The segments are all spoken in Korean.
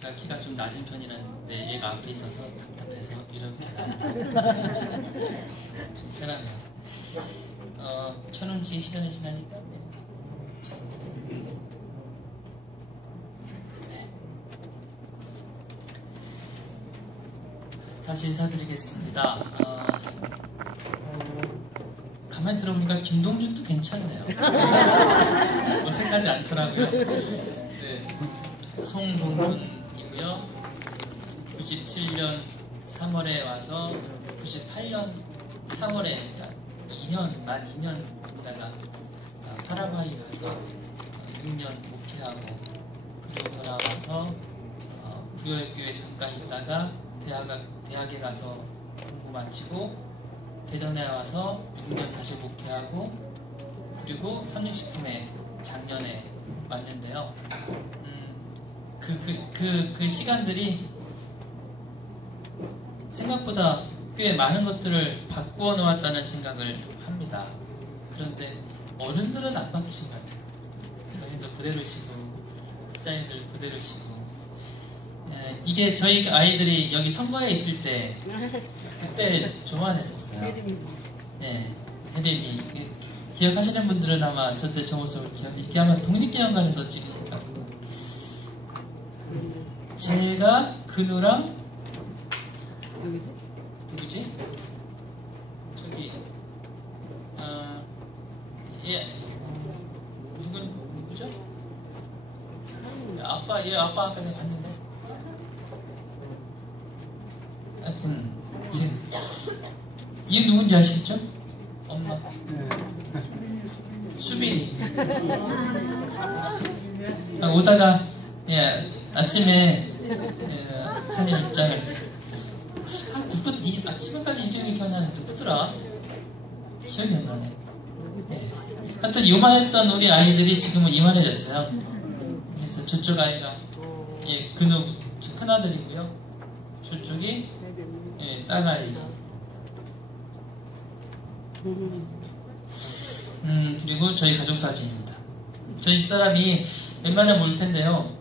제가 키가 좀 낮은 편이라는데 얘가 앞에 있어서 답답해서 이렇게 나옵니다. 좀 편하네요. 천원씩 시간이 지나니까 다시 인사드리겠습니다. 가만히 들어보니까 김동준도 괜찮네요. 어색하지 않더라고요. 네, 송동준이고요. 97년 3월에 와서 98년 3월에 만 2년 있다가 파라과이 가서 6년 목회하고 그리고 돌아와서 부여교회 잠깐 있다가 대학에 가서 공부 마치고 대전에 와서 6년 다시 목회하고 그리고 삼육식품에 작년에 왔는데요. 그 시간들이 생각보다 꽤 많은 것들을 바꾸어 놓았다는 생각을 합니다. 그런데 어른들은 안 바뀌신 것 같아요. 저희도 그대로시고 시장님들 그대로시고 이게 저희 아이들이 여기 선거에 있을 때 그때 좋아했었어요. 네, 혜림이 기억하시는 분들은 아마 저때 저 모습을 이게 아마 독립기념관에서 찍은 것 같고 제가 근우랑 누구지? 저기 누구죠? 아빠 아까 내가 봤는데 하여튼 이 누군지 아시죠? 엄마 수빈이 오다가 아침에 사진 입장을 아침에까지 이름이 기억이 안 나는데 누구더라? 기억이 안 나네. 하여튼 요만했던 우리 아이들이 지금은 이만해졌어요. 그래서 저쪽 아이가 근우 큰아들이고요. 저쪽이 딸아이. 그리고 저희 가족 사진입니다. 저희 사람이 웬만하면 올 텐데요.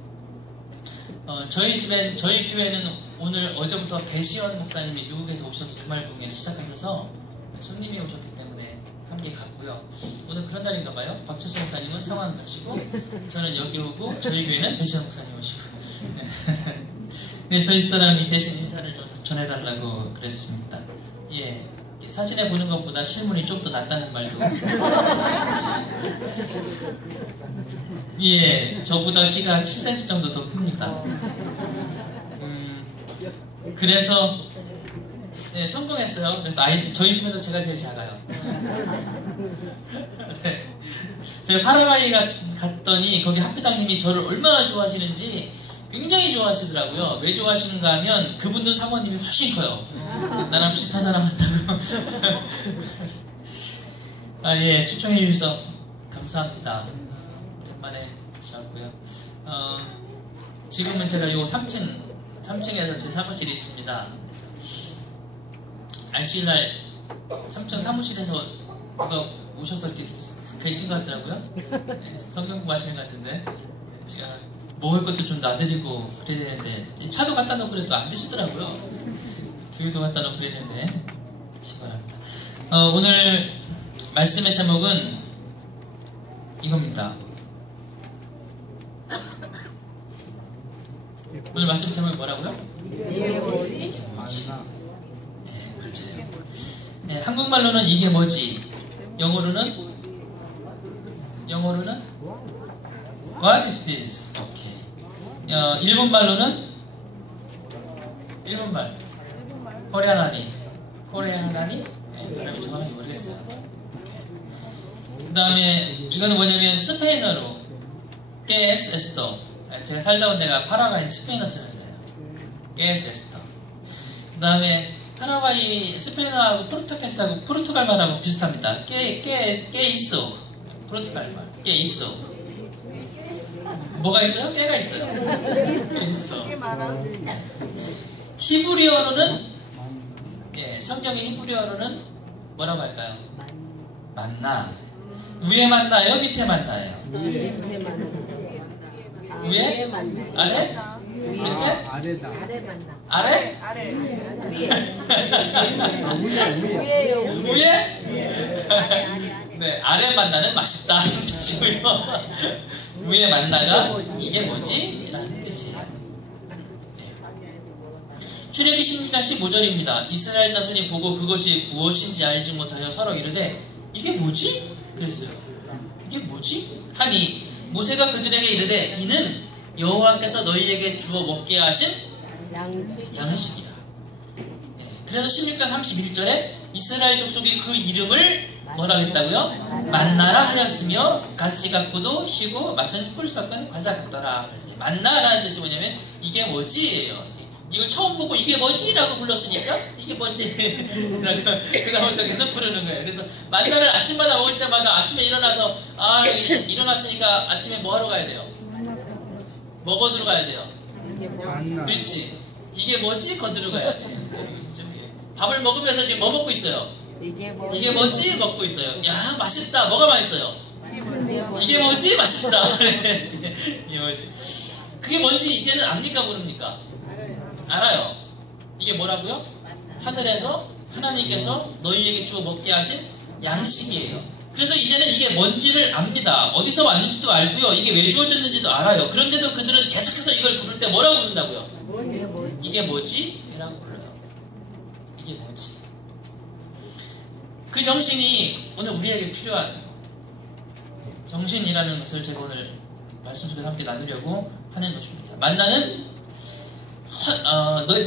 저희 교회는 오늘 어제부터 배시원 목사님이 미국에서 오셔서 주말 공연을 시작하셔서 손님이 오셨기 때문에 함께 갔고요. 오늘 그런 날인가 봐요. 박철수 목사님은 성황 가시고 저는 여기 오고 저희 교회는 배시원 목사님 오시고 네, 저희 사람이 대신 인사를 좀 전해달라고 그랬습니다. 사진에 보는 것보다 실물이 좀 더 낫다는 말도 저보다 키가 7cm 정도 더 큽니다. 그래서 성공했어요. 그래서 저희 중에서 제가 제일 작아요. 제가 파라과이 갔더니 거기 학부장님이 저를 얼마나 좋아하시는지 굉장히 좋아하시더라고요. 왜 좋아하시는가 하면 그분도 사모님이 훨씬 커요. 나랑 비슷한 사람 같다고. 초청해 주셔서 감사합니다. 오랜만에 잤고요. 지금은 제가 요 3층에서 제 사무실이 있습니다. 안식일날 3층 사무실에서 누가 오셔서 이렇게 계신 것 같더라고요. 성경 공부하시는 것 같은데 제가 먹을 것도 좀 놔드리고 그래야 되는데 차도 갖다 놓고 그래도 안 드시더라고요. 두유도 갖다 놓고 그래야 되는데 시원합니다. 오늘 말씀의 제목은 이겁니다. 오늘 말씀 제목이 뭐라고요? 이게 뭐지? 맞아요. 한국말로는 이게 뭐지? 영어로는 What is this? 오케이. 일본말로는 코레아나니? 발음이 정확하게 모르겠어요. 그 다음에 이거는 뭐냐면 스페인어로 깨스 에스터. 제가 살다 온 데가 파라과이 스페인어 쓰는 데예요. 깨스 에스터. 그 다음에 파라과이 스페인어하고 포르투갈 말하고 비슷합니다. 깨 있어. 포르투갈 말. 깨 있어. 뭐가 있어요? 깨가 있어요. 깨 있어. 히브리어로는 성경의 히브리어로는 뭐라고 할까요? 만나. 위에 만나요? 밑에 만나요? 위에? 아래? 밑에? 아래다. 아래? 위에? 네, 아래 만나는 맛있다 하는 뜻이고요. 위에 만나가 이게 뭐지? 라는 뜻이에요. 네. 출애굽기 16장 15절입니다. 이스라엘 자손이 보고 그것이 무엇인지 알지 못하여 서로 이르되 이게 뭐지? 그랬어요. 이게 뭐지? 하니 모세가 그들에게 이르되 이는 여호와께서 너희에게 주어 먹게 하신 양식이라. 네. 그래서 16장 31절에 이스라엘 족속이 그 이름을 뭐라 했다고요? 만나라 하였으며 가시 갖고도 쉬고 맛은 꿀 섞은 과자 같더라. 그래서 만나라는 뜻이 뭐냐면 이게 뭐지예요. 이걸 처음 보고 이게 뭐지? 라고 불렀으니까 이게 뭐지? 그다음부터 계속 부르는 거예요. 그래서 만나를 아침마다 먹을 때마다 아침에 일어나서 일어났으니까 아침에 뭐 하러 가야 돼요? 먹어 들어가야 돼요. 그렇지. 이게 뭐지? 거들어 가야 돼요. 밥을 먹으면서 지금 뭐 먹고 있어요? 이게 뭐지? 먹고 있어요. 야, 맛있다. 뭐가 맛있어요? 이게 뭐지? 맛있다. 이게 뭐지? 그게 뭔지 이제는 압니까? 모릅니까? 알아요. 이게 뭐라고요? 하늘에서 하나님께서 너희에게 주어 먹게 하신 양식이에요. 그래서 이제는 이게 뭔지를 압니다. 어디서 왔는지도 알고요. 이게 왜 주어졌는지도 알아요. 그런데도 그들은 계속해서 이걸 부를 때 뭐라고 부른다고요? 이게 뭐지? 이라고 불러요. 이게 뭐지? 그 정신이 오늘 우리에게 필요한 정신이라는 것을 제가 오늘 말씀 속에서 함께 나누려고 하는 것입니다. 만나는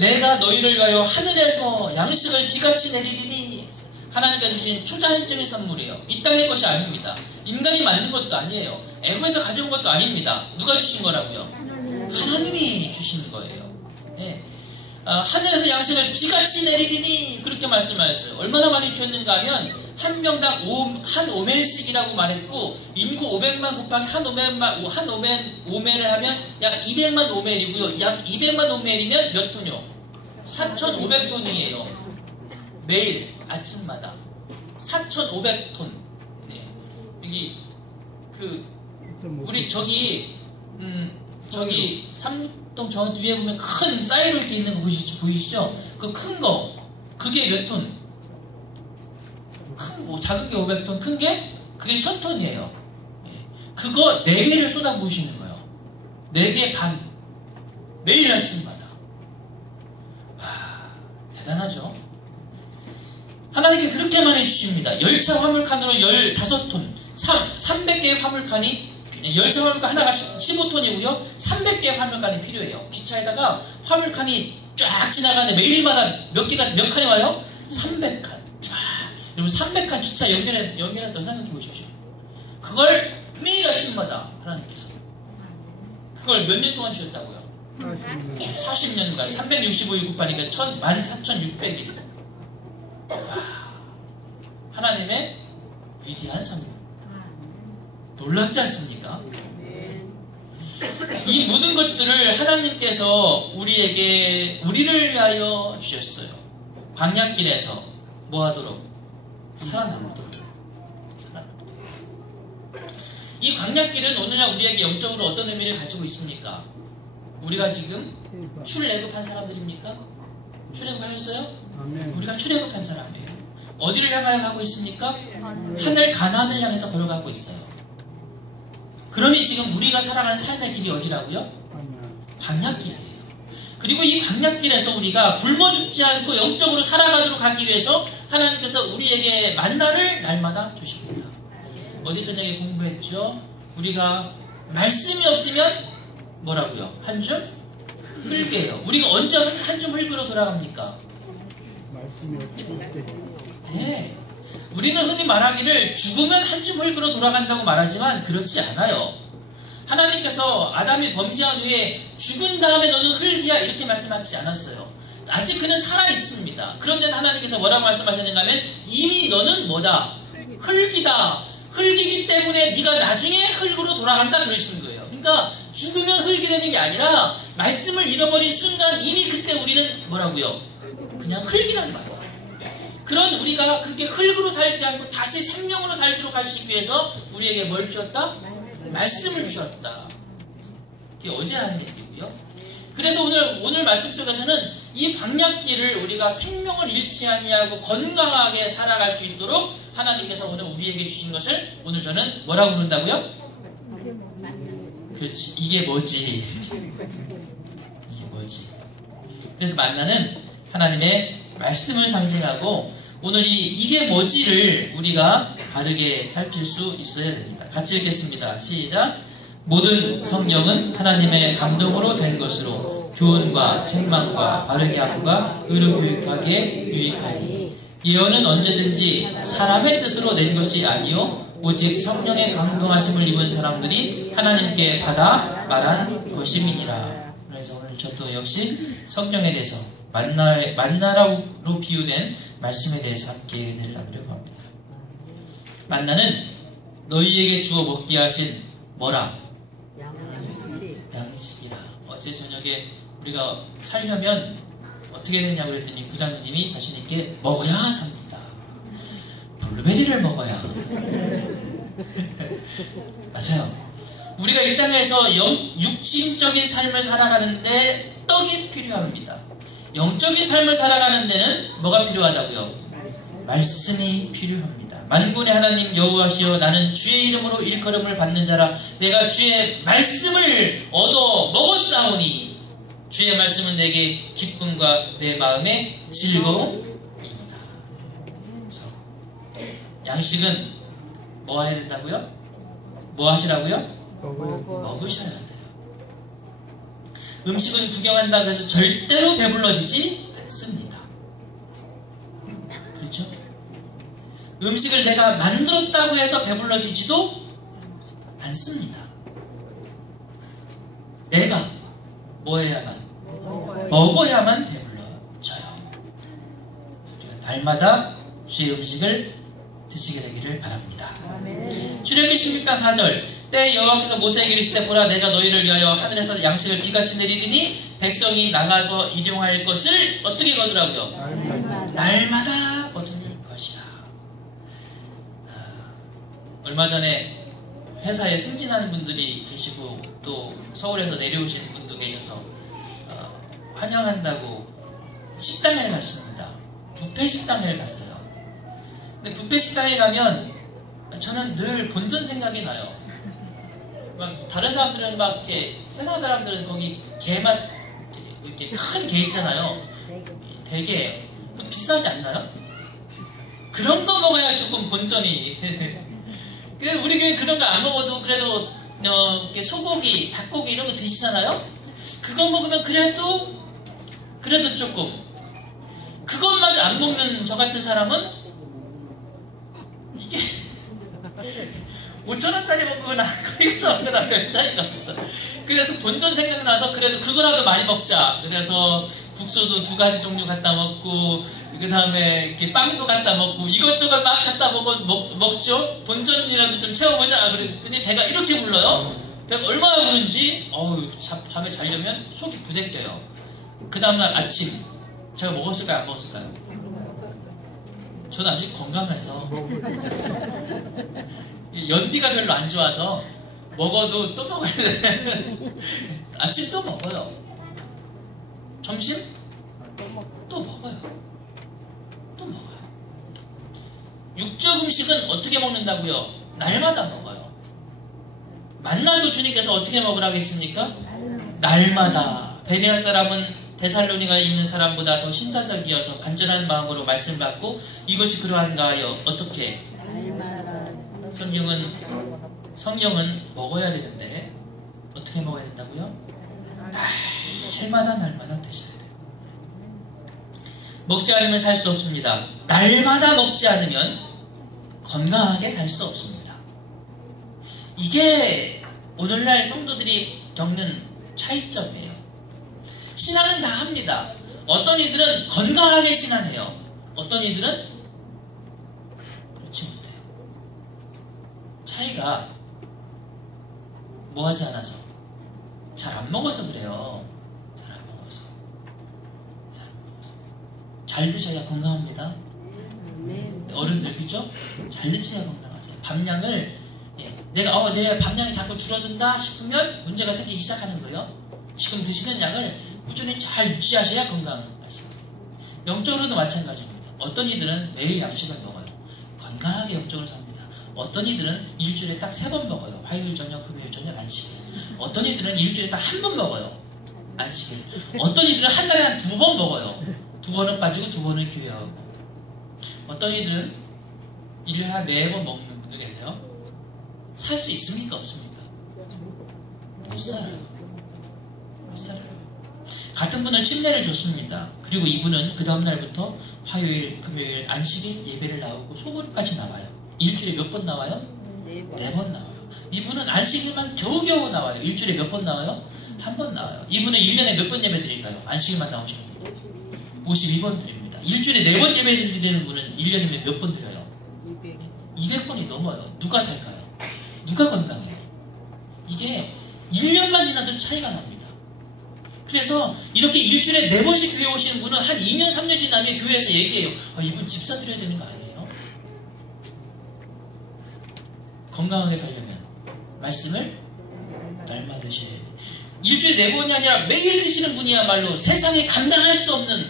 내가 너희를 위하여 하늘에서 양식을 비같이 내리리니 하나님께서 주신 초자연적인 선물이에요. 이 땅의 것이 아닙니다. 인간이 만든 것도 아니에요. 애고에서 가져온 것도 아닙니다. 누가 주신 거라고요? 하나님이 주신 거예요. 네. 하늘에서 양식을 비같이 내리리니 그렇게 말씀하셨어요. 얼마나 많이 주셨는가 하면 한 명당 한 오멜씩이라고 말했고 인구 500만 곱하기 한 오멜을 하면 약 200만 오멜이고요. 약 200만 오멜이면 몇 톤이요? 4,500톤이에요. 매일 아침마다 4,500톤. 네. 여기 우리 저기 삼동 저 뒤에 보면 큰 사이로 이렇게 있는 거 보이시죠? 그 큰 거 그게 몇 톤? 작은 게 500톤, 큰 게 그게 1000톤이에요. 그거 4개를 쏟아부으시는 거예요. 4개 반. 매일 아침마다. 대단하죠? 하나님께 그렇게만 해주십니다. 열차 화물칸으로 15톤, 300개의 화물칸이, 열차 화물칸 하나가 15톤이고요. 300개의 화물칸이 필요해요. 기차에다가 화물칸이 쫙 지나가는데 매일마다 몇 칸이 와요? 300칸. 여러분 300칸 기차 연결했다고 생각해 보십시오. 그걸 매일 아침마다 하나님께서 그걸 몇 년 동안 주셨다고요? 40년간 365일 곱하니까 14,600일. 하나님의 위대한 선물. 놀랍지 않습니까? 이 모든 것들을 하나님께서 우리를 위하여 주셨어요. 광야길에서 뭐 하도록? 살아남도록. 이 광야길은 오늘날 우리에게 영적으로 어떤 의미를 가지고 있습니까? 우리가 지금 출애굽한 사람들입니까? 출애굽하셨어요? 우리가 출애굽한 사람이에요. 어디를 향하여 가고 있습니까? 하늘 가나안을 향해서 걸어가고 있어요. 그러니 지금 우리가 살아가는 삶의 길이 어디라고요? 광야길이에요. 그리고 이 광야길에서 우리가 굶어 죽지 않고 영적으로 살아가도록 하기 위해서 하나님께서 우리에게 만나를 날마다 주십니다. 어제 저녁에 공부했죠. 우리가 말씀이 없으면 뭐라고요? 한 줌 흙이에요. 우리가 언제 한 줌 흙으로 돌아갑니까? 말씀이 없을 때. 네. 우리는 흔히 말하기를 죽으면 한 줌 흙으로 돌아간다고 말하지만 그렇지 않아요. 하나님께서 아담이 범죄한 후에 죽은 다음에 너는 흙이야 이렇게 말씀하시지 않았어요. 아직 그는 살아있습니다. 그런데 하나님께서 뭐라고 말씀하셨는가 하면 이미 너는 뭐다? 흙이다. 흙이기 때문에 네가 나중에 흙으로 돌아간다 그러시는 거예요. 그러니까 죽으면 흙이 되는 게 아니라 말씀을 잃어버린 순간 이미 그때 우리는 뭐라고요? 그냥 흙이란 말이에요. 그런 우리가 그렇게 흙으로 살지 않고 다시 생명으로 살도록 하시기 위해서 우리에게 뭘 주셨다? 말씀을 주셨다. 이게 어제 한 얘기고요. 그래서 오늘 말씀 속에서는 이 광야길을 우리가 생명을 잃지 아니하고 건강하게 살아갈 수 있도록 하나님께서 오늘 우리에게 주신 것을 오늘 저는 뭐라고 부른다고요? 그렇지. 이게 뭐지? 이게 뭐지? 그래서 만나는 하나님의 말씀을 상징하고 오늘 이게 뭐지를 우리가 바르게 살필 수 있어야 됩니다. 같이 읽겠습니다. 시작. 모든 성령은 하나님의 감동으로 된 것으로 교훈과 책망과 바르게 함과 의로 교육하기에 유익하니 예언은 언제든지 사람의 뜻으로 낸 것이 아니요 오직 성령의 감동하심을 입은 사람들이 하나님께 받아 말한 것임이니라. 그래서 오늘 저도 역시 성령에 대해서 만나로 비유된 말씀에 대해서 함께 얘기를 나누려고 합니다. 만나는 너희에게 주어 먹게 하신 뭐라? 양식이라. 어제 저녁에 우리가 살려면 어떻게 되냐고 그랬더니 부장님이 자신있게 먹어야 삽니다. 블루베리를 먹어야. 맞아요. 우리가 이 땅에서 육신적인 삶을 살아가는데 떡이 필요합니다. 영적인 삶을 살아가는 데는 뭐가 필요하다고요? 말씀이 필요합니다. 만군의 하나님 여호와시여 나는 주의 이름으로 일컬음을 받는 자라. 내가 주의 말씀을 얻어 먹었사오니 주의 말씀은 내게 기쁨과 내 마음의 즐거움입니다. 그래서 양식은 뭐 해야 된다고요? 뭐 하시라고요? 먹으셔야 돼요. 음식은 구경한다고 해서 절대로 배불러지지 않습니다. 그렇죠? 음식을 내가 만들었다고 해서 배불러지지도 않습니다. 내가 뭐 해야만? 먹어야만 배불러져요. 우리가 날마다 주의 음식을 드시게 되기를 바랍니다. 출애굽기 16장 4절 때 여호와께서 모세에게 이르시되 보라 내가 너희를 위하여 하늘에서 양식을 비같이 내리리니 백성이 나가서 일용할 것을 어떻게 거두라고요? 날마다 거둘 것이라. 얼마 전에 회사에 승진한 분들이 계시고 또 서울에서 내려오신 분도 계셔서 환영한다고 식당에 갔습니다. 뷔페 식당에 갔어요. 근데 뷔페 식당에 가면 저는 늘 본전 생각이 나요. 막 다른 사람들은 막 이렇게 세상 사람들은 거기 게만 이렇게 큰 게 있잖아요. 대게 그 비싸지 않나요? 그런 거 먹어야 조금 본전이. 그래도 우리 교회 그런 거 안 먹어도 그래도 이렇게 소고기, 닭고기 이런 거 드시잖아요. 그거 먹으면 그래도 조금. 그것마저 안 먹는 저 같은 사람은 이게 5,000원짜리 먹거나 거기서 먹거나 별 차이가 없어. 그래서 본전 생각나서 그래도 그거라도 많이 먹자. 그래서 국수도 2가지 종류 갖다 먹고 그 다음에 이렇게 빵도 갖다 먹고 이것저것 막 갖다 먹죠. 본전이라도 좀 채워보자. 그랬더니 배가 이렇게 불러요. 배가 얼마나 부른지 밤에 자려면 속이 부대껴요. 그 다음날 아침 제가 먹었을까요? 안 먹었을까요? 저는 아직 건강해서 연비가 별로 안 좋아서 먹어도 또 먹어야 돼. 아침 또 먹어요. 점심 또 먹어요. 또 먹어요. 육적 음식은 어떻게 먹는다고요? 날마다 먹어요. 만나도 주님께서 어떻게 먹으라고 했습니까? 날마다. 베레아 사람은 데살로니가에 있는 사람보다 더 신사적이어서 간절한 마음으로 말씀 받고 이것이 그러한가 하여 어떻게? 성령은 먹어야 되는데 어떻게 먹어야 된다고요? 날마다 드셔야 돼요. 먹지 않으면 살 수 없습니다. 날마다 먹지 않으면 건강하게 살 수 없습니다. 이게 오늘날 성도들이 겪는 차이점이에요. 신앙은 다 합니다. 어떤 이들은 건강하게 신앙해요. 어떤 이들은 그렇지 못해요. 차이가 뭐 하지 않아서 잘 안 먹어서 그래요. 잘 안 먹어서. 잘 드셔야 건강합니다. 어른들 그죠? 잘 드셔야 건강하세요. 밤량을 내가 내 밤량이 자꾸 줄어든다 싶으면 문제가 생기기 시작하는 거예요. 지금 드시는 양을 꾸준히 잘 유지하셔야 건강하십니다. 영적으로도 마찬가지입니다. 어떤 이들은 매일 양식을 먹어요. 건강하게 영적으로 삽니다. 어떤 이들은 일주일에 딱 3번 먹어요. 화요일 저녁, 금요일 저녁 안식일. 어떤 이들은 일주일에 딱 1번 먹어요. 안식일. 어떤 이들은 한 달에 한 2번 먹어요. 2번은 빠지고 2번은 교회하고. 어떤 이들은 1년에 한 4번 먹는 분들 계세요. 살 수 있습니까? 없습니까? 못 살아요. 못 살아요. 같은 분을 침례를 줬습니다. 그리고 이분은 그 다음날부터 화요일, 금요일, 안식일 예배를 나오고 소문까지 나와요. 일주일에 몇 번 나와요? 4번 나와요. 이분은 안식일만 겨우겨우 나와요. 일주일에 몇 번 나와요? 1번 나와요. 이분은 1년에 몇 번 예배 드릴까요? 안식일만 나오시는 분 52번 드립니다. 일주일에 4번 예배 드리는 분은 1년이면 몇 번 드려요? 200번이 넘어요. 누가 살까요? 누가 건강해요? 이게 1년만 지나도 차이가 납니다. 그래서 이렇게 일주일에 4번씩 교회 오시는 분은 한 2년, 3년 지나면 교회에서 얘기해요. 이분 집사 드려야 되는 거 아니에요? 건강하게 살려면 말씀을 날마다 드셔야 돼요. 일주일에 4번이 아니라 매일 드시는 분이야말로 세상에 감당할 수 없는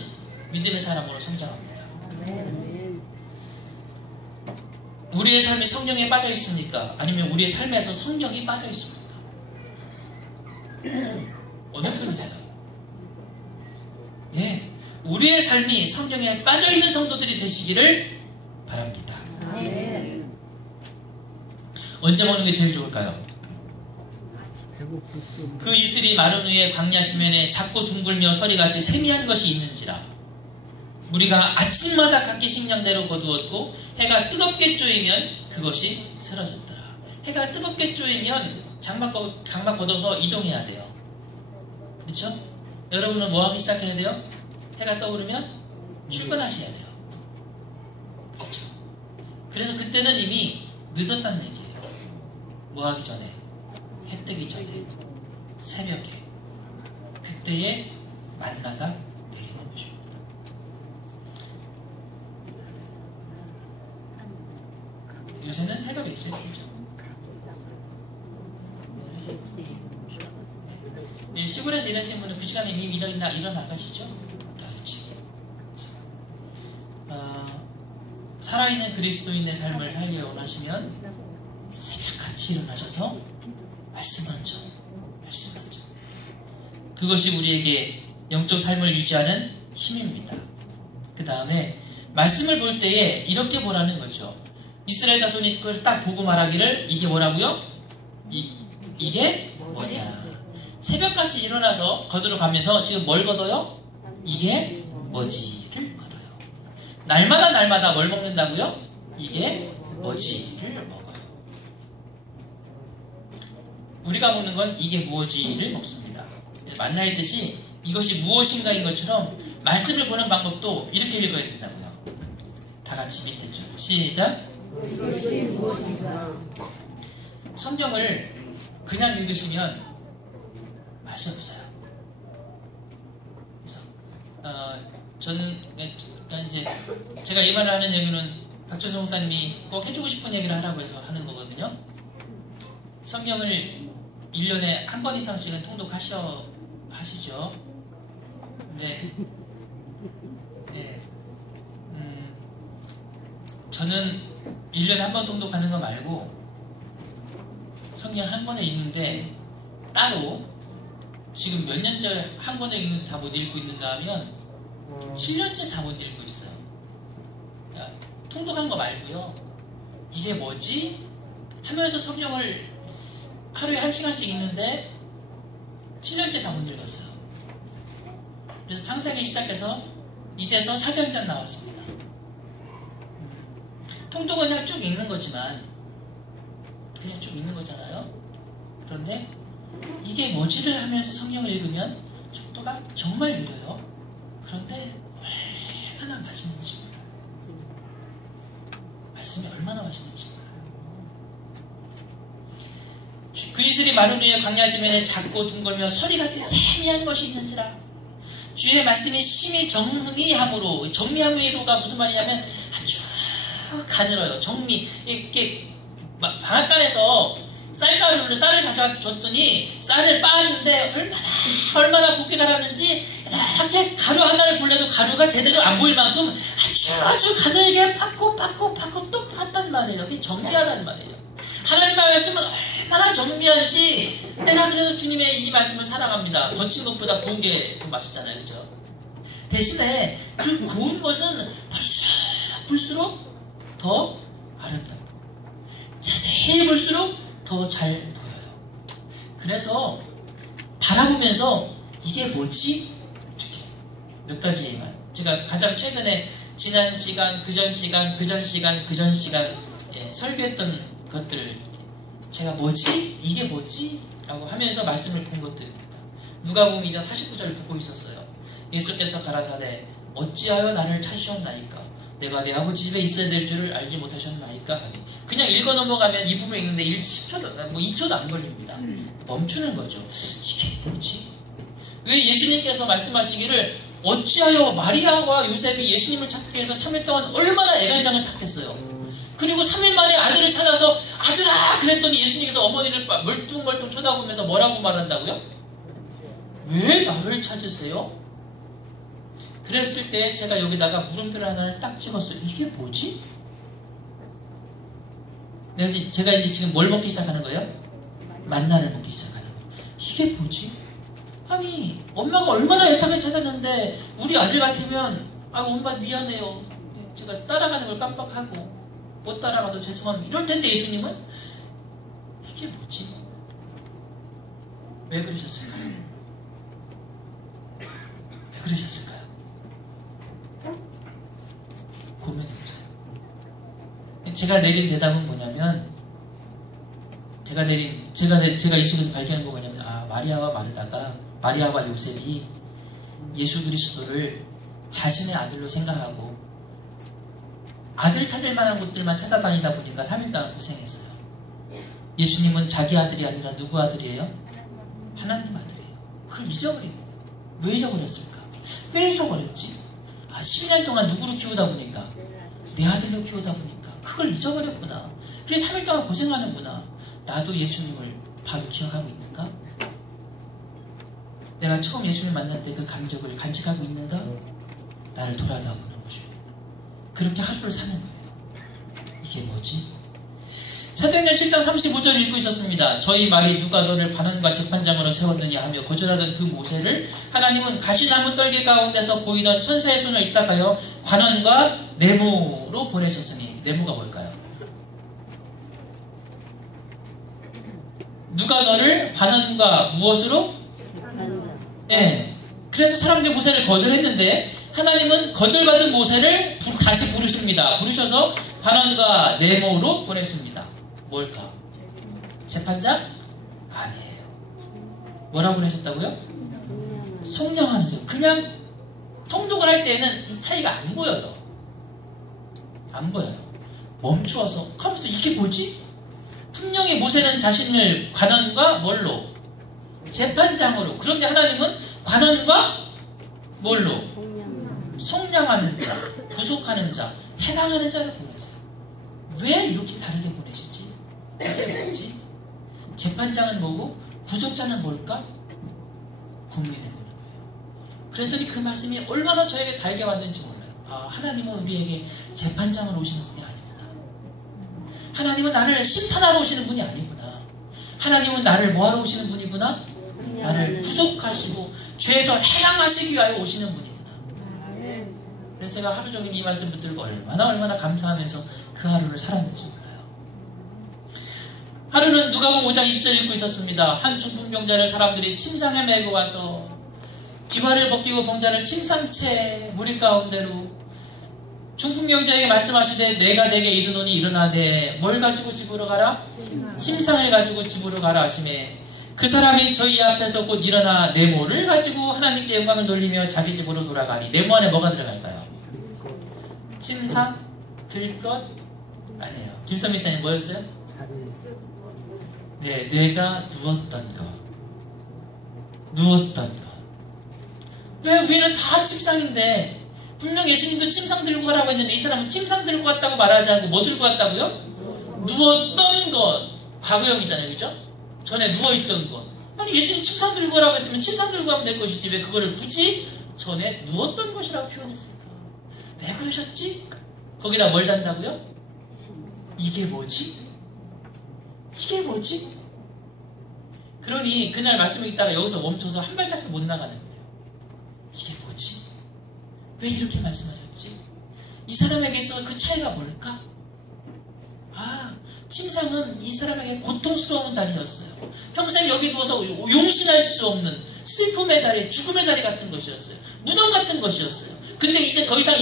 믿음의 사람으로 성장합니다. 우리의 삶이 성령에 빠져 있습니까? 아니면 우리의 삶에서 성령이 빠져 있습니까? 어느 편이세요? 네, 우리의 삶이 성령에 빠져 있는 성도들이 되시기를 바랍니다. 언제 먹는 게 제일 좋을까요? 그 이슬이 마른 후에 광야 지면에 작고 둥글며 서리같이 세미한 것이 있는지라. 우리가 아침마다 각기 식량대로 거두었고 해가 뜨겁게 쪼이면 그것이 쓰러졌더라. 해가 뜨겁게 쪼이면 장막 걷어서 이동해야 돼요. 그렇죠? 여러분은 뭐 하기 시작해야 돼요? 해가 떠오르면 출근하셔야 돼요. 그렇죠? 그래서 그때는 이미 늦었다는 얘기예요. 뭐 하기 전에? 해 뜨기 전에, 새벽에, 그때의 만나가 내리는 것입니다. 요새는 해가 몇 시에 뜨죠? 시골에서 일하시는 분은 그 시간에 이미 일어나가시죠? 살아있는 그리스도인의 삶을 살기 원하시면 새벽같이 일어나셔서 말씀 한 점. 그것이 우리에게 영적 삶을 유지하는 힘입니다. 그 다음에 말씀을 볼 때에 이렇게 보라는 거죠. 이스라엘 자손이 그걸 딱 보고 말하기를 이게 뭐라고요? 이게 뭐냐. 새벽같이 일어나서 거두러 가면서 지금 뭘 거둬요? 이게 뭐지를 거둬요. 날마다 뭘 먹는다고요? 이게 뭐지를 먹어요. 우리가 먹는 건 이게 무엇이를 먹습니다. 만나의 뜻이 이것이 무엇인가인 것처럼 말씀을 보는 방법도 이렇게 읽어야 된다고요. 다 같이 밑에 줄 시작. 이것이 무엇인가. 성경을 그냥 읽으시면 맛이 없어요. 그래서 저는 이제 제가 이 말을 하는 얘기는 박철성 목사님이 꼭 해주고 싶은 얘기를 하라고 해서 하는 거거든요. 성경을 1년에 한 번 이상씩은 통독하시죠. 근데 저는 1년에 한 번 통독하는 거 말고 성경 한 권을 읽는데 따로 지금 몇 년째 한 권을 읽는데 다 못 읽고 있는가 하면 7년째 다 못 읽고 있어요. 그러니까 통독한 거 말고요. 이게 뭐지? 하면서 성경을 하루에 1시간씩 읽는데 7년째 다 못 읽었어요. 그래서 창세기 시작해서 이제서 사도행전 나왔습니다. 통독은 그냥 쭉 읽는 거지만 그냥 쭉 읽는 거잖아요. 그런데 이게 뭐지를 하면서 성경을 읽으면 속도가 정말 느려요. 그런데 얼마나 맛있는지 몰라요. 말씀이 얼마나 맛있는지 몰라요. 그 이슬이 마른 후에 광야 지면에 작고 둥글며 서리같이 세미한 것이 있는지라. 주의 말씀이 심히 정미함으로가 무슨 말이냐면 아주 가늘어요. 이렇게 방앗간에서 쌀가루를 쌀을 가져줬더니 쌀을 빻았는데 얼마나 곱게 갈았는지 이렇게 가루 하나를 볼래도 가루가 제대로 안 보일 만큼 아주 가늘게 팍고 또 팠단 말이에요. 그게 정비하다는 말이에요. 하나님의 말씀은 얼마나 정비한지 내가 그래서 주님의 이 말씀을 사랑합니다. 거친 것보다 고운 게 더 맛있잖아요. 그죠? 대신에 그 고운 것은 볼수록 더 아름답다. 자세히 볼수록 더 잘 보여요. 그래서 바라보면서 이게 뭐지? 이렇게 몇 가지만 제가 가장 최근에 지난 시간, 그전 시간 설교했던 것들 제가 뭐지? 이게 뭐지? 라고 하면서 말씀을 본 것들입니다. 누가복음 2장 49절을 보고 있었어요. 예수께서 가라사대 어찌하여 나를 찾으셨나이까? 내가 내 아버지 집에 있어야 될 줄을 알지 못하셨나이까? 하니 그냥 읽어 넘어가면 이 부분에 있는데 10초도, 2초도 안 걸립니다. 멈추는 거죠. 이게 뭐지? 왜 예수님께서 말씀하시기를 어찌하여 마리아와 요셉이 예수님을 찾기 위해서 3일 동안 얼마나 애간장을 탔겠어요. 그리고 3일 만에 아들을 찾아서 아들아! 그랬더니 예수님께서 어머니를 멀뚱멀뚱 쳐다보면서 뭐라고 말한다고요? 왜 나를 찾으세요? 그랬을 때 제가 여기다가 물음표를 하나를 딱 찍었어요. 이게 뭐지? 제가 이제 지금 뭘 먹기 시작하는 거예요? 만나를 먹기 시작하는 거예요. 이게 뭐지? 아니 엄마가 얼마나 애타게 찾았는데 우리 아들 같으면 엄마 미안해요. 제가 따라가는 걸 깜빡하고 못 따라가서 죄송합니다. 이럴 텐데 예수님은 이게 뭐지? 왜 그러셨을까요? 왜 그러셨을까요? 고민해보세요. 제가 내린 대답은 뭐냐면 제가 이 속에서 발견한 거 뭐냐면 마리아와 요셉이 예수 그리스도를 자신의 아들로 생각하고 아들 찾을 만한 곳들만 찾아다니다 보니까 3일 동안 고생했어요. 예수님은 자기 아들이 아니라 누구 아들이에요? 하나님 아들이에요. 그걸 잊어버린 거예요. 왜 잊어버렸을까? 왜 잊어버렸지? 10년 동안 누구를 키우다 보니까 내 아들로 키우다 보니까 그걸 잊어버렸구나. 그래 3일 동안 고생하는구나. 나도 예수님을 바로 기억하고 있는가? 내가 처음 예수님을 만날 때 그 감격을 간직하고 있는가? 나를 돌아다보는 거죠. 그렇게 하루를 사는 거예요. 이게 뭐지? 사도행전 7장 35절 읽고 있었습니다. 저희 말이 누가 너를 관원과 재판장으로 세웠느냐 하며 거절하던 그 모세를 하나님은 가시나무 떨기 가운데서 보이던 천사의 손을 입닥하여 관원과 네모로 보내셨으니 네모가 뭘까요? 누가 너를 관원과 무엇으로? 네. 그래서 사람들이 모세를 거절했는데 하나님은 거절받은 모세를 다시 부르십니다. 부르셔서 관원과 네모로 보냈습니다. 뭘까? 재판장? 아니에요. 뭐라고 보내셨다고요? 속량하면서. 그냥 통독을 할 때에는 이 차이가 안 보여요. 안 보여요. 멈추어서 하면서 이게 뭐지? 분명히 모세는 자신을 관원과 뭘로? 재판장으로. 그런데 하나님은 관원과 뭘로? 속량하는 자, 구속하는 자, 해방하는 자를 보내세요. 왜 이렇게 다르게 보내시지? 이게 뭐지? 재판장은 뭐고 구속자는 뭘까? 고민해보는 거예요. 그랬더니 그 말씀이 얼마나 저에게 달게 왔는지 몰라요. 하나님은 우리에게 재판장으로 오시는 분이 아니구나. 하나님은 나를 심판하러 오시는 분이 아니구나. 하나님은 나를 뭐하러 오시는 분이구나? 나를 구속하시고 죄에서 해방하시기 위하여 오시는 분이구나. 그래서 제가 하루 종일 이 말씀 붙들고 얼마나 감사하면서 그 하루를 살았는지 몰라요. 하루는 누가복음 5장 20절 읽고 있었습니다. 한 중풍병자를 사람들이 침상에 메고 와서 기관을 벗기고 병자를 침상채 무리 가운데로 중풍병자에게 말씀하시되 내가 내게 이르노니 일어나되 뭘 가지고 집으로 가라? 침상을 가지고 집으로 가라 하시매 그 사람이 저희 앞에서 곧 일어나 네모를 가지고 하나님께 영광을 돌리며 자기 집으로 돌아가니 네모 안에 뭐가 들어갈까요? 침상? 들것? 아니에요. 김선미 선생님 뭐였어요? 네, 내가 누웠던 것. 누웠던 것. 왜 우리는 다 침상인데 분명 예수님도 침상 들고 가라고 했는데 이 사람은 침상 들고 갔다고 말하지 않고 뭐 들고 갔다고요? 누웠던 것. 과거형이잖아요. 그죠? 전에 누워있던 것. 아니 예수님 침상 들고 오라고 했으면 침상 들고 하면 될 것이지 왜 그거를 굳이 전에 누웠던 것이라고 표현했을까? 왜 그러셨지? 거기다 뭘 단다고요? 이게 뭐지? 이게 뭐지? 그러니 그날 말씀을 읽다가 여기서 멈춰서 한 발짝도 못 나가는 거예요. 이게 뭐지? 왜 이렇게 말씀하셨지? 이 사람에게 있어서 그 차이가 뭘까? 아, 침상은 이 사람에게 고통스러운 자리였어요. 평생 여기 누워서 용신할 수 없는 슬픔의 자리, 죽음의 자리 같은 것이었어요. 무덤 같은 것이었어요. 근데 이제 더 이상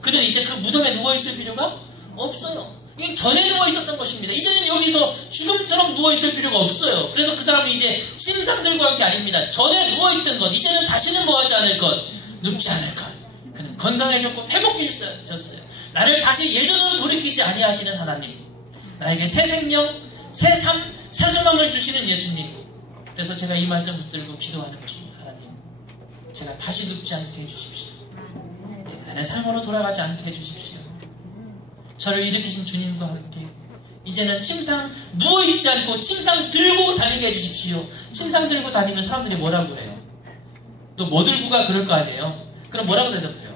그는 이제 그 무덤에 누워있을 필요가 없어요. 이게 전에 누워있었던 것입니다. 이제는 여기서 죽음처럼 누워있을 필요가 없어요. 그래서 그 사람은 이제 침상 들고 한 게 아닙니다. 전에 누워있던 것, 이제는 다시는 뭐하지 않을 것, 눕지 않을 것. 그는 건강해졌고 회복해졌어요. 나를 다시 예전으로 돌이키지 아니하시는 하나님, 나에게 새 생명, 새 삶, 새 소망을 주시는 예수님. 그래서 제가 이 말씀 붙들고 기도하는 것입니다. 하나님, 제가 다시 눕지 않게 해주십시오. 옛날의 삶으로 돌아가지 않게 해주십시오. 저를 일으키신 주님과 함께 이제는 침상 누워있지 않고 침상 들고 다니게 해주십시오. 침상 들고 다니면 사람들이 뭐라고 그래요? 또 뭐 들고가 그럴 거 아니에요? 그럼 뭐라고 대답해요?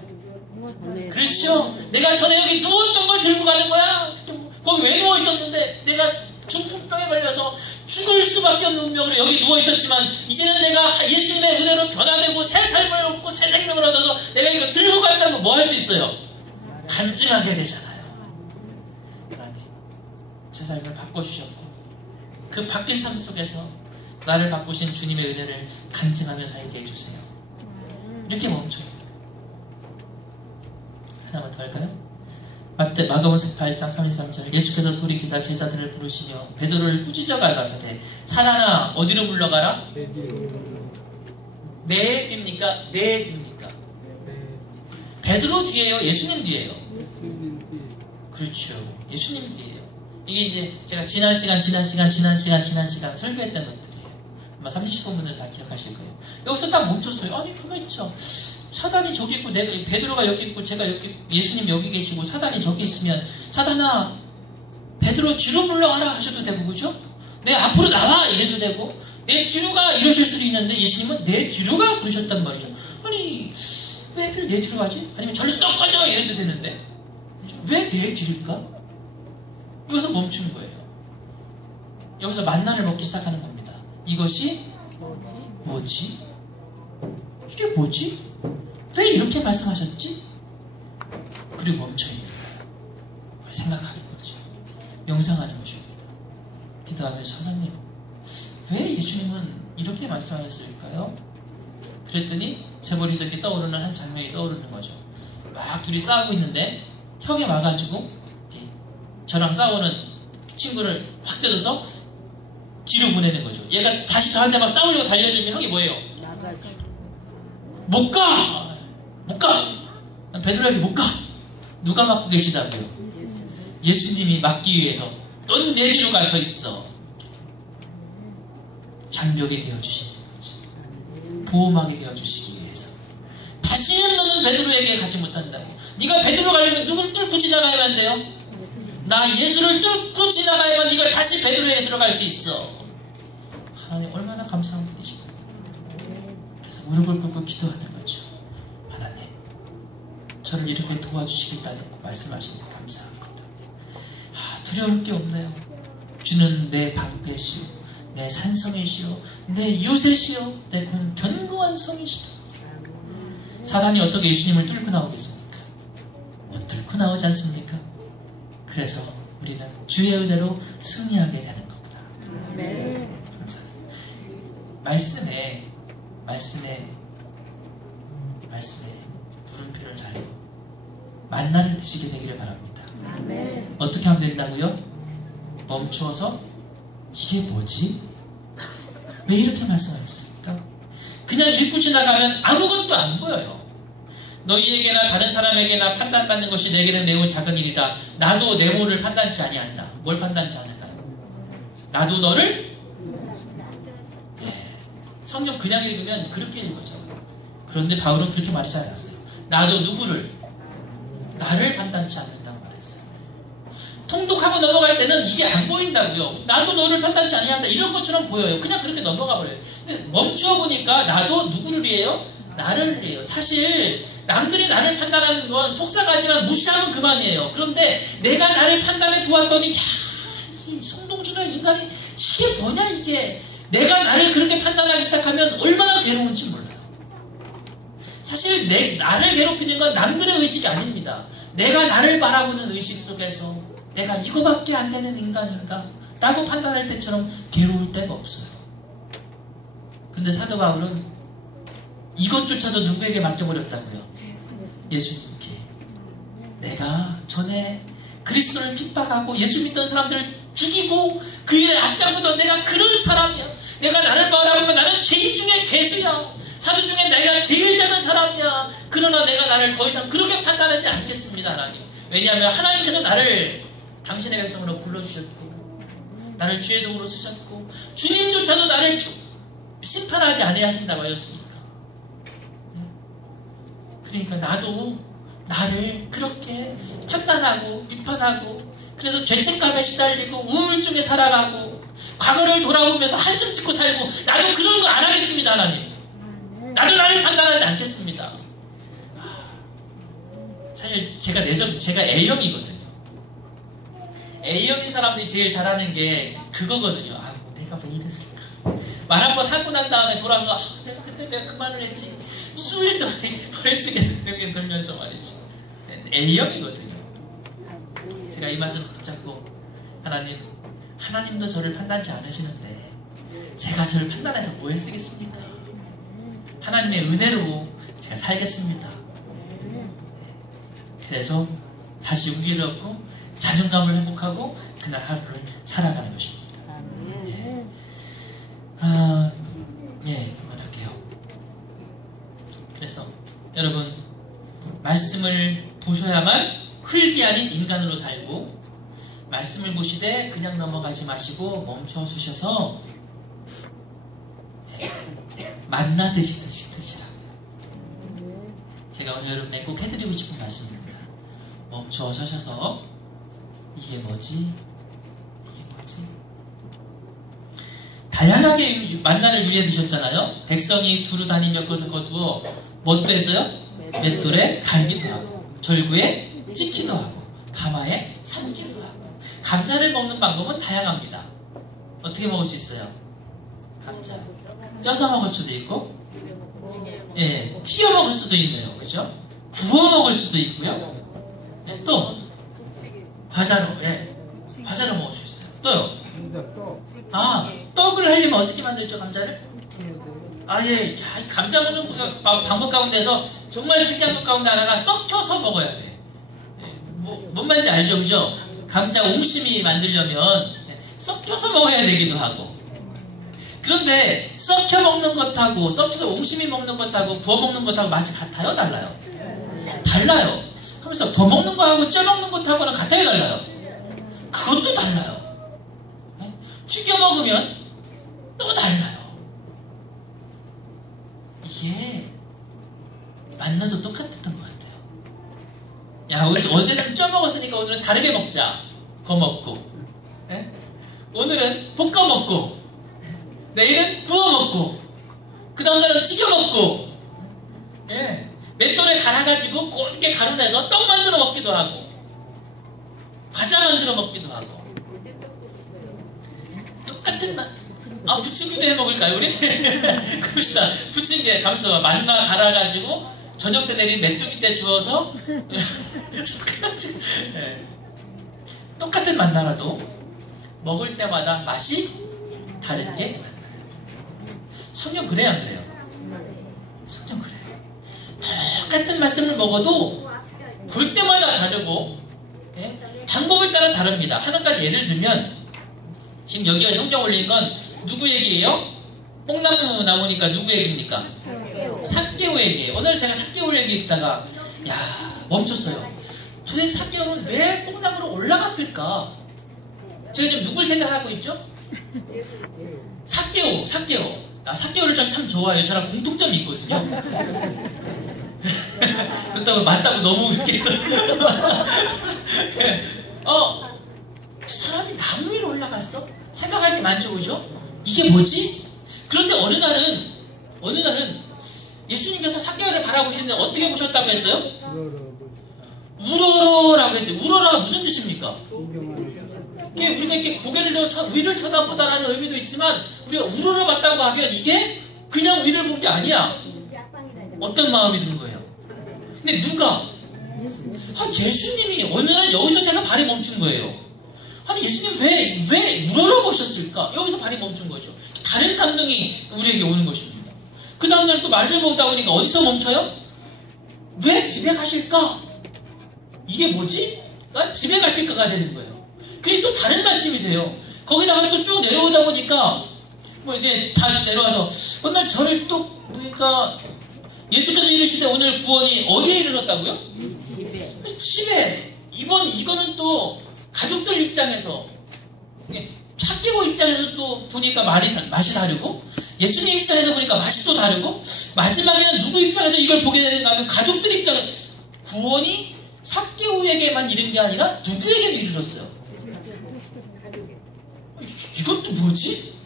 그렇죠. 내가 전에 여기 누웠던 걸 들고 가는 거야. 거기 왜 누워있었는데 내가 중풍병에 걸려서 죽을 수밖에 없는 운명으로 여기 누워있었지만 이제는 내가 예수님의 은혜로 변화되고 새 삶을 얻고 새 생명을 얻어서 내가 이거 들고 간다고 뭐 할 수 있어요? 간증하게 되잖아요. 하나님, 제 삶을 바꿔주셨고 그 바뀐 삶 속에서 나를 바꾸신 주님의 은혜를 간증하며 살게 해주세요. 이렇게 멈춰요. 하나만 더 할까요? 마가복음 8장 33절 예수께서 돌이키사 제자들을 부르시며 베드로를 꾸짖어 가라사대 사단아 어디로 물러가라? 내 뒤입니까? 내 뒤입니까? 베드로 뒤에요? 예수님 뒤에요? 그렇죠. 예수님 뒤에요. 이게 이제 제가 지난 시간 설교했던 것들이에요. 아마 30분분들 다 기억하실 거예요. 여기서 딱 멈췄어요. 아니 그만 있죠. 사단이 저기 있고 내가 베드로가 여기 있고 제가 여기 예수님 여기 계시고 사단이 저기 있으면 사단아 베드로 뒤로 물러가라 하셔도 되고 그죠? 내 앞으로 나와 이래도 되고 내 뒤로 가 이러실 수도 있는데 예수님은 내 뒤로 가 그러셨단 말이죠. 아니 왜 하필 내 뒤로 가지? 아니면 절로 썩 꺼져 이래도 되는데 왜 내 뒤일까? 여기서 멈춘 거예요. 여기서 만나를 먹기 시작하는 겁니다. 이것이 뭐지? 이게 뭐지? 왜 이렇게 말씀하셨지? 그리고 멈춰있는 거예요. 생각하는 거죠. 명상하는 것입니다. 기도하면서 하나님, 왜 예수님은 이렇게 말씀하셨을까요? 그랬더니 제 머릿속에 이렇게 떠오르는 한 장면이 떠오르는 거죠. 막 둘이 싸우고 있는데 형이 와가지고 저랑 싸우는 친구를 확 때려서 뒤로 보내는 거죠. 얘가 다시 저한테 막 싸우려고 달려들면 형이 뭐예요? 못 가! 못 가! 난 베드로에게 못 가! 누가 막고 계시다고요? 예수님이 막기 위해서 넌 내 뒤로 가 서 있어. 장벽이 되어주시는 거지. 보호막이 되어주시기 위해서. 다시는 너는 베드로에게 가지 못한다고. 네가 베드로 가려면 누굴 뚫고 지나가야만 돼요? 나 예수를 뚫고 지나가야만 네가 다시 베드로에 들어갈 수 있어. 하나님 얼마나 감사한 분이십니까? 그래서 무릎을 꿇고 기도하는 거죠. 하나님, 저를 이렇게 도와주시겠다고 말씀하시니 감사합니다. 두려울 게 없나요? 주는 내 방패시오, 내 산성이시오, 내 요새시오, 내 견고한 성이시오. 사단이 어떻게 예수님을 뚫고 나오겠습니까? 못 뚫고 나오지 않습니까? 그래서 우리는 주의 은혜로 승리하게 되는 겁니다. 감사합니다. 말씀에 물음표를 달고 만나를 드시게 되기를 바랍니다. 어떻게 하면 된다고요? 멈추어서 이게 뭐지? 왜 이렇게 말씀하셨습니까? 그냥 읽고 지나가면 아무것도 안 보여요. 너희에게나 다른 사람에게나 판단받는 것이 내게는 매우 작은 일이다. 나도 내 모를 판단치 아니한다. 뭘 판단치 않을까요? 나도 너를 성경 그냥 읽으면 그렇게 읽어져. 그런데 바울은 그렇게 말하지 않았어요. 나도 누구를? 나를 판단치 않는다고 말했어요. 통독하고 넘어갈 때는 이게 안 보인다고요. 나도 너를 판단치 아니한다 이런 것처럼 보여요. 그냥 그렇게 넘어가 버려요. 근데 멈추어 보니까 나도 누구를 위해요? 나를 위해요. 사실 남들이 나를 판단하는 건 속상하지만 무시하면 그만이에요. 그런데 내가 나를 판단해 보았더니 야, 이 송동주는 인간이 이게 뭐냐 이게. 내가 나를 그렇게 판단하기 시작하면 얼마나 괴로운지 몰라요. 사실 나를 괴롭히는 건 남들의 의식이 아닙니다. 내가 나를 바라보는 의식 속에서 내가 이거밖에 안 되는 인간인가? 라고 판단할 때처럼 괴로울 때가 없어요. 그런데 사도 바울은 이것조차도 누구에게 맡겨버렸다고요? 예수님께. 내가 전에 그리스도를 핍박하고 예수 믿던 사람들을 죽이고 그 일에 앞장서던 내가 그런 사람이야. 내가 나를 바라보면 나는 죄인 중에 괴수야. 사도 중에 내가 제일 작은 사람이야. 그러나 내가 나를 더 이상 그렇게 판단하지 않겠습니다. 하나님. 왜냐하면 하나님께서 나를 당신의 백성으로 불러주셨고 나를 주의 종으로 쓰셨고 주님조차도 나를 심판하지 아니하신다고 하셨으니까. 그러니까 나도 나를 그렇게 판단하고 비판하고 그래서 죄책감에 시달리고 우울증에 살아가고 과거를 돌아보면서 한숨 짓고 살고 나도 그런 거 안 하겠습니다. 하나님. 나도 나를 판단하지 않겠습니다. 사실 제가 A형이거든요. A형인 사람들이 제일 잘하는 게 그거거든요. 아, 내가 왜 이랬을까? 말 한 번 하고 난 다음에 돌아서 내가 그때 내가 그 말을 했지. 수일 동안 머릿속에 돌면서 말이지. A형이거든요. 제가 이 말씀 붙잡고 하나님도 저를 판단치 않으시는데 제가 저를 판단해서 뭐 했겠습니까? 하나님의 은혜로 제가 살겠습니다. 그래서 다시 용기를 얻고 자존감을 회복하고 그날 하루를 살아가는 것입니다. 그만할게요. 그래서 여러분 말씀을 보셔야만 흙이 아닌 인간으로 살고 말씀을 보시되 그냥 넘어가지 마시고 멈춰 서셔서 만나 드시라. 제가 오늘 여러분에게 꼭 해드리고 싶은 말씀입니다. 멈춰 서셔서 이게 뭐지? 다양하게 만나를 위해 드셨잖아요. 백성이 두루 다니며 그것을 거두어 뭣도 했어요? 맷돌에 갈기도 하고 절구에 찍기도 하고 가마에 삶기도 하고. 감자를 먹는 방법은 다양합니다. 어떻게 먹을 수 있어요? 감자 쪄서 먹을 수도 있고 튀겨 먹을 수도 있네요. 그죠? 구워 먹을 수도 있고요. 또 과자로 먹을 수 있어요. 또요. 떡을 하려면 어떻게 만들죠? 감자를? 감자 먹는 방법 가운데서 정말 특이한 것 가운데 하나가 썩혀서 먹어야 돼. 뭔 말인지 알죠? 그죠? 감자 옹심이 만들려면 썩혀서 먹어야 되기도 하고. 그런데 썩혀 먹는 것하고 썩혀서 옹심이 먹는 것하고 구워 먹는 것하고 맛이 같아요? 달라요? 달라요. 하면서 더 먹는 거하고 쪄 먹는 것하고는 같아요? 달라요? 그것도 달라요. 튀겨 먹으면 또 달라요. 이게 만나도 똑같았던 것 같아요. 어제는 쪄 먹었으니까 오늘은 다르게 먹자. 구워 먹고 오늘은 볶아 먹고 내일은 구워 먹고 그 다음 날은 튀겨 먹고 맷돌에 갈아가지고 곱게 가루내서 떡 만들어 먹기도 하고 과자 만들어 먹기도 하고 똑같은 맛. 부침개도 해 먹을까요 우리? 그럽시다. 부침개 감싸 만나 갈아가지고 저녁 때 내린 메뚜기 때 주워서 똑같은 만나라도 먹을 때마다 맛이 다른 게 만나요. 성경 그래요 안 그래요? 성경 그래요. 똑같은 말씀을 먹어도 볼 때마다 다르고 방법에 따라 다릅니다. 하나까지 예를 들면 지금 여기가 성경 올린 건 누구 얘기예요? 뽕나무 나오니까 누구 얘기입니까? 삭개오 얘기예요. 오늘 제가 삭개오 얘기 읽다가 멈췄어요. 도대체 삭개오는 왜 뽕나무로 올라갔을까? 제가 지금 누굴 생각하고 있죠? 삭개오. 삭개오를 참 좋아해요. 저랑 공통점이 있거든요. 그렇다고 맞다고 너무 웃겠다. 생각해봤어? 생각할 게 많죠, 그죠? 이게 뭐지? 그런데 어느 날은 예수님께서 삭개오를 바라보시는데 어떻게 보셨다고 했어요? 우러러라고 했어요. 우러러가 무슨 뜻입니까? 우리가 이렇게 고개를 들어 위를 쳐다보다라는 의미도 있지만, 우리가 우러러 봤다고 하면 이게 그냥 위를 본 게 아니야. 어떤 마음이 드는 거예요? 근데 누가? 예수님이 어느 날 여기서 제가 발이 멈춘 거예요. 아니, 예수님 왜 우러러 보셨을까? 여기서 발이 멈춘 거죠. 다른 감동이 우리에게 오는 것입니다. 그 다음날 또 말을 보다 보니까 어디서 멈춰요? 왜 집에 가실까? 이게 뭐지? 집에 가실까가 되는 거예요. 그게 또 다른 말씀이 돼요. 거기다가 또 쭉 내려오다 보니까 이제 다 내려와서 어느 날 저를 또 보니까 예수께서 이르시되 오늘 구원이 어디에 이르렀다고요? 집에. 이거는 또 가족들 입장에서, 삭개오 입장에서 또 보니까 맛이 다르고, 예수님 입장에서 보니까 맛이 또 다르고, 마지막에는 누구 입장에서 이걸 보게 되는가 하면 가족들 입장에서 구원이 삭개오에게만 이른 게 아니라 누구에게도 이르렀어요. 이것도 뭐지?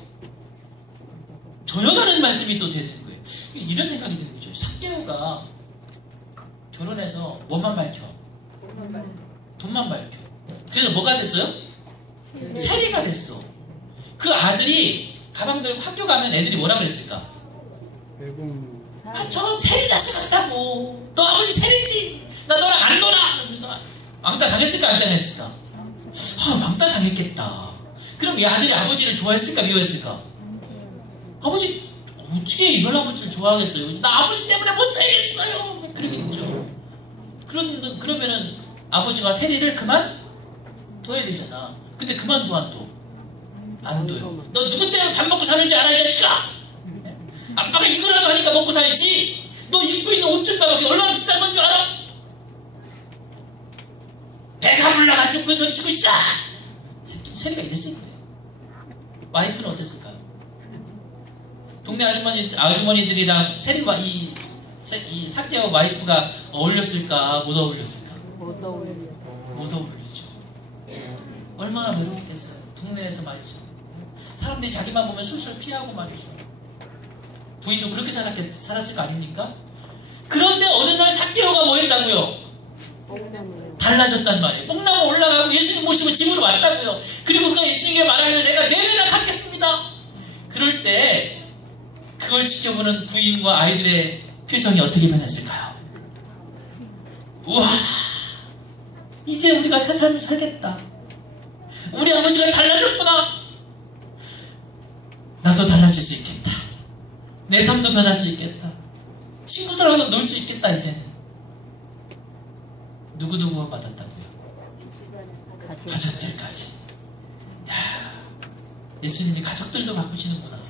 전혀 다른 말씀이 또 되는 거예요. 이런 생각이 드는 거죠. 삭개오가 결혼해서 뭐만 밝혀? 돈만 밝혀. 그래서 뭐가 됐어요? 세리가 됐어. 그 아들이 가방 들고 학교 가면 애들이 뭐라 그랬을까? 저 세리 자식 같다고. 너 아버지 세리지. 나 너랑 안 놀아. 그러면서 왕따 당했을까 안 당했을까? 왕따 당했겠다. 그럼 이 아들이 아버지를 좋아했을까 미워했을까? 아버지 어떻게 이걸 아버지를 좋아하겠어요? 나 아버지 때문에 못 살겠어요. 그러겠죠. 그러면은 아버지가 세리를 그만둬야 되잖아. 근데 그만둬 안 둬? 안 둬요. 너 누구 때문에 밥 먹고 사는지 알아, 이 자식아? 아빠가 이거라도 하니까 먹고 살지. 너 입고 있는 옷 좀 봐봐. 얼마나 비싼 건 줄 알아? 배가 불러가지고 그 소리 치고 있어. 세리가 이랬을 거예요. 와이프는 어땠을까요? 동네 아주머니들이랑 세리와 이 삭개오 와이프가 어울렸을까? 못 어울렸을까? 못 어울리죠. 얼마나 외로웠겠어요. 동네에서 말이죠. 사람들이 자기만 보면 술술 피하고 말이죠. 부인도 그렇게 살았을 거 아닙니까? 그런데 어느 날 삭개오가 뭐 했다고요? 달라졌단 말이에요. 뽕나무 올라가고 예수님 모시고 집으로 왔다고요. 그리고 그 예수님께 말하기를 내가 내내나 갚겠습니다. 그럴 때 그걸 지켜보는 부인과 아이들의 표정이 어떻게 변했을까요? 우와, 이제 우리가 새 삶을 살겠다. 우리 아버지가 달라졌구나. 나도 달라질 수 있겠다. 내 삶도 변할 수 있겠다. 친구들하고도 놀 수 있겠다. 이제는 누구 받았다고요? 가족들까지. 야, 예수님이 가족들도 바꾸시는구나.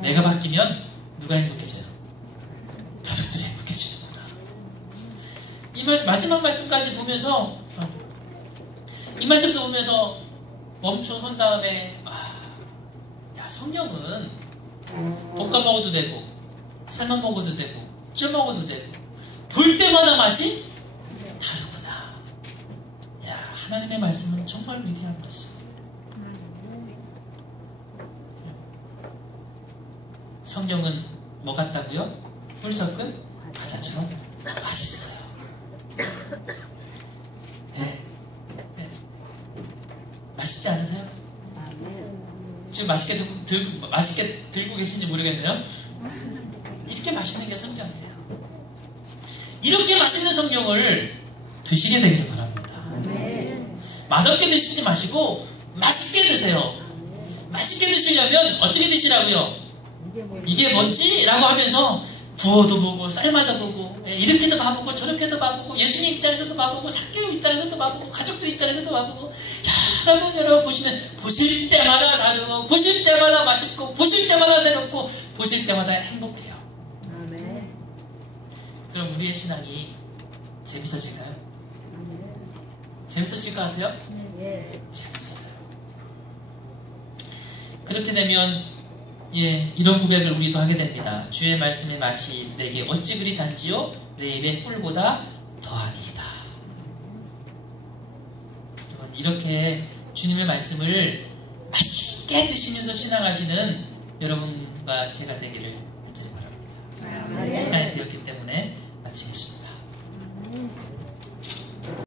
내가 바뀌면 누가 행복해져요? 가족들이 행복해지는구나. 이 말씀, 마지막 말씀까지 보면서 이 말씀도 보면서 멈춰선 다음에 성경은 볶아 먹어도 되고 삶아 먹어도 되고 쪄 먹어도 되고 볼 때마다 맛이 다르구나. 야, 하나님의 말씀은 정말 위대한 말씀. 성경은 뭐 같다고요? 물 섞은 과자처럼 맛있어요. 네. 맛있지 않으세요? 지금 맛있게 들고 계신지 모르겠네요. 이렇게 맛있는 게 성경이에요. 이렇게 맛있는 성경을 드시게 되기를 바랍니다. 맛없게 드시지 마시고 맛있게 드세요. 맛있게 드시려면 어떻게 드시라고요? 이게 뭔지? 라고 하면서 구워도 보고 삶아도 보고 이렇게도 봐보고 저렇게도 봐보고 예수님 입장에서도 봐보고 삭개오 입장에서도 봐보고 가족들 입장에서도 봐보고 여러분 보실 때마다 다르고 보실 때마다 맛있고 보실 때마다 새롭고 보실 때마다 행복해요. 그럼 우리의 신앙이 재밌어질까요? 재밌어질 것 같아요? 재밌어져요. 그렇게 되면 이런 고백을 우리도 하게 됩니다. 주의 말씀의 맛이 내게 어찌 그리 단지요? 내 입에 꿀보다 더하니이다. 이렇게 주님의 말씀을 맛있게 드시면서 신앙하시는 여러분과 제가 되기를 간절히 바랍니다. 시간이 되었기